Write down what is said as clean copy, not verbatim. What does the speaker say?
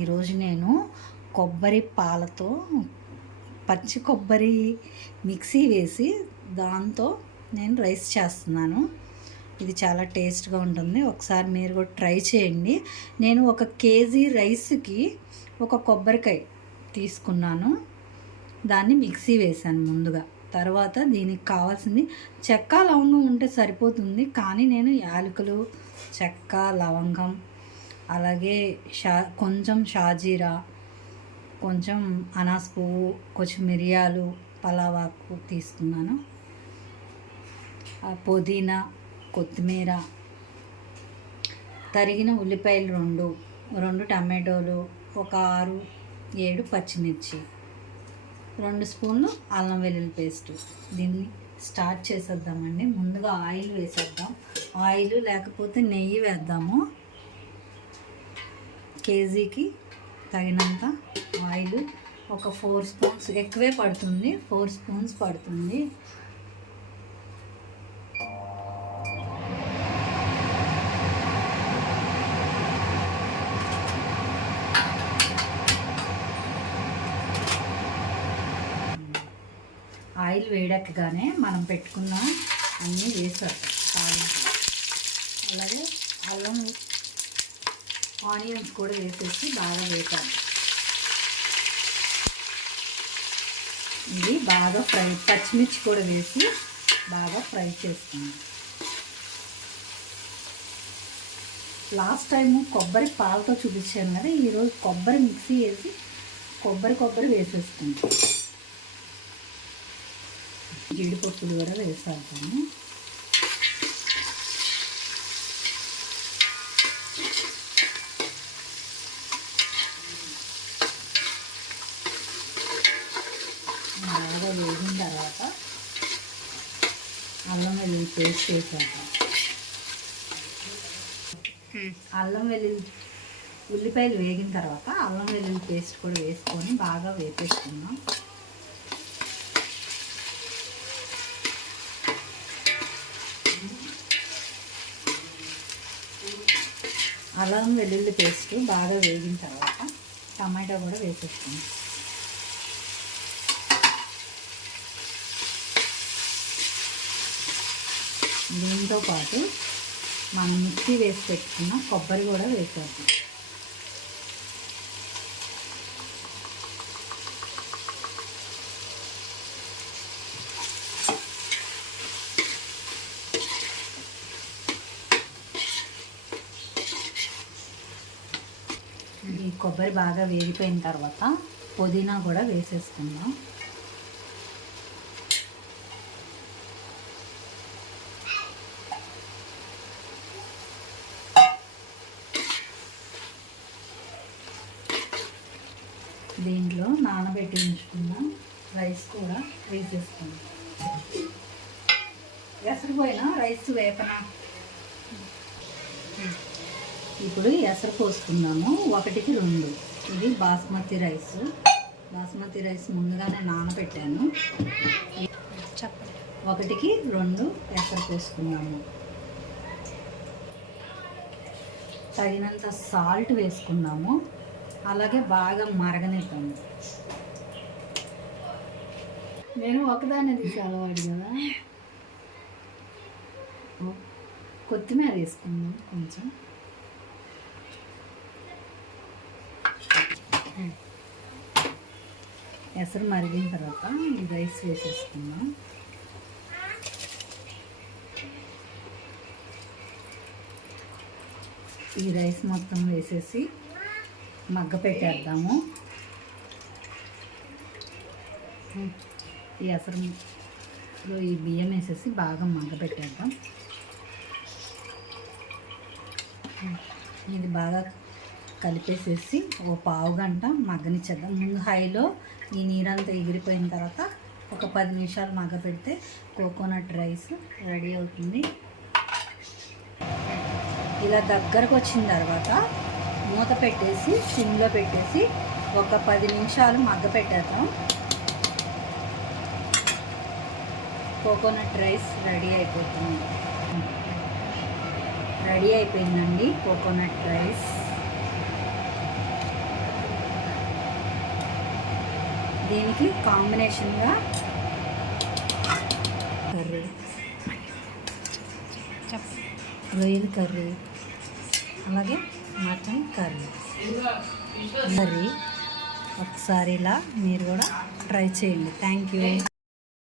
ఈరోజు నేను కొబ్బరి పాలతో పచ్చి కొబ్బరి మిక్సీ వేసి దాంతో నేను రైస్ చేస్తున్నాను. ఇది చాలా టేస్ట్గా ఉంటుంది. ఒకసారి మీరు కూడా ట్రై చేయండి. నేను 1 కేజీ రైస్కి 1 కొబ్బరికాయ తీసుకున్నాను. దాన్ని మిక్సీ వేసాను ముందుగా. తర్వాత దీనికి కావాల్సింది చెక్క లవంగం ఉంటే సరిపోతుంది, కానీ నేను యాలకులు, చెక్క, లవంగం, అలాగే కొంచెం షాజీరా, కొంచెం అనాస పువ్వు, కొంచెం మిరియాలు, పలావాకు తీసుకున్నాను. పుదీనా, కొత్తిమీర, తరిగిన ఉల్లిపాయలు 2 టమాటోలు, ఒక 6-7 పచ్చిమిర్చి, 2 స్పూన్లు అల్లం వెల్లుల్లి పేస్టు. దీన్ని స్టార్ట్ చేసేద్దామండి. ముందుగా ఆయిల్ వేసేద్దాం. ఆయిల్ లేకపోతే నెయ్యి వేద్దాము. కేజీకి తగినంత ఆయిల్, ఒక 4 స్పూన్స్, ఎక్కువే పడుతుంది, 4 స్పూన్స్ పడుతుంది. ఆయిల్ వేడెక్కగానే మనం పెట్టుకున్న అన్నీ వేసాం. అలాగే అల్లం, ఆనియన్స్ కూడా వేసేసి బాగా వేపాలి. ఇది బాగా ఫ్రై, పచ్చిమిర్చి కూడా వేసి బాగా ఫ్రై చేసుకున్నాం. లాస్ట్ టైము కొబ్బరి పాలతో చూపించాను కదా, ఈరోజు కొబ్బరి మిక్సీ వేసి కొబ్బరి వేసేసుకుంటాం. జీడిపప్పులు కూడా వేసేద్దాము. బాగా వేగిన తర్వాత అల్లం వెల్లుల్లి పేస్ట్ వేసేద్దాం. అల్లం వెల్లుల్లి, ఉల్లిపాయలు వేగిన తర్వాత అల్లం వెల్లుల్లి పేస్ట్ కూడా వేసుకొని బాగా వేపేసుకుందాం. అల్లం వెల్లుల్లి పేస్ట్ బాగా వేగిన తర్వాత టమాటా కూడా వేసేసుకుందాం. దీంతో పాటు మనం మిక్సీ వేసి పెట్టుకున్న కొబ్బరి కూడా వేసేద్దాం. ఈ కొబ్బరి బాగా వేగిపోయిన తర్వాత పుదీనా కూడా వేసేసుకుందాం. దీంట్లో నానబెట్టి ఉంచుకున్న రైస్ కూడా వేసేసుకుందాం. ఎసరిపోయిన రైస్ వేపన. ఇప్పుడు ఎసరు పోసుకుందాము. 1కి 2. ఇది బాస్మతి రైస్. బాస్మతి రైస్ ముందుగానే నానబెట్టాను. 1కి 2 ఎసరు పోసుకుందాము. తగినంత సాల్ట్ వేసుకుందాము. అలాగే బాగా మరగనిద్దాము. నేను ఒకదాన్ని తీసి అలవాడు కదా. కొత్తిమీర వేసుకుందాం కొంచెం. ఎసరు మరిగిన తర్వాత ఈ రైస్ వేసేసుకుందాం. ఈ రైస్ మొత్తం వేసేసి మగ్గ పెట్టేద్దాము. ఈ ఎసరులో ఈ బియ్యం వేసేసి బాగా మగ్గ పెట్టేద్దాం. ఇది బాగా కలిపేసేసి ఒక పావు గంట మగ్గనిచ్చేద్దాం. ముందు హైలో ఈ నీరంతా ఎగిరిపోయిన తర్వాత ఒక 10 నిమిషాలు మగ్గ పెడితే కోకోనట్ రైస్ రెడీ అవుతుంది. ఇలా దగ్గరకు వచ్చిన తర్వాత మూత పెట్టేసి సిమ్లో పెట్టేసి ఒక 10 నిమిషాలు మగ్గ పెట్టేద్దాం. కోకోనట్ రైస్ రెడీ అయిపోతుంది. రెడీ అయిపోయిందండి కోకోనట్ రైస్. దీనికి కాంబినేషన్గా కర్రీ, రొయ్యల కర్రీ, అలాగే మటన్ కర్రీ. ఒకసారి ఇలా మీరు కూడా ట్రై చేయండి. Thank you.